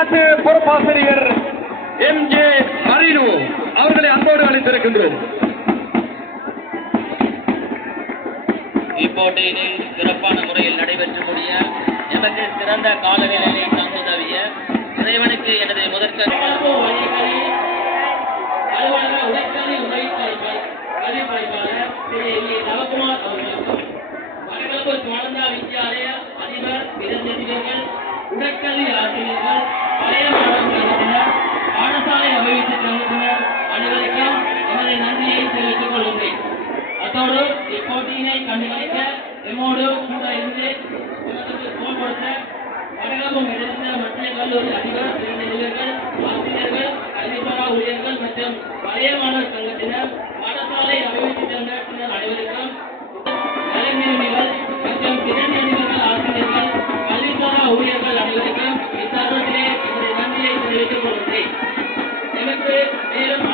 விளையாட்டு பொறுப்பாசிரியர் MJ மரினு அவர்களை அன்போடு அழைத்திருக்கின்றோம். இப்போட்டியினை சிறப்பான முறையில் நடைபெற்று முடிய எமக்கு சிறந்த காலநிலையை தந்துதவிய இறைவனுக்கு எனது முதற்க நவகுமார் அவர்களுக்கும் வடகலூர் மாநந்தா வித்யாலய அதிபர் பிரதிநிதிகள் உடற்கல்வி ஆசிரியர்கள் பழைய மாணவர்கள் பாடசாலை அபிவிருத்தி சங்கத்தினர் அனைவருக்கும் எமது நன்றியை தெரிவித்துக் கொள்கின்றேன். அதோடு இப்போட்டியினை கண்டுகளிக்க எம்மோடு கூட இருந்து தோல் கொடுத்த வடகலூர் எடுத்த மத்திய கல்லூரி அதிபர் பிரதிநிதிகள் ஆசிரியர்கள் கல்விசாரா ஊழியர்கள் மற்றும் பழைய மாணவர் சங்கத்தினர் பாடசாலை அபிவிருத்தி சங்கத்தினர் அனைவருக்கும் கலைஞர்கள் மற்றும் பிரதிநிதிகள் ஆசிரியர்கள் கல்விசாரா ஊழியர்கள் அனைவருக்கும் இத்தருணத்திலே என்னுடைய நன்றியை தெரிவித்துக் கொள்கிறேன். எனக்கு மேலும்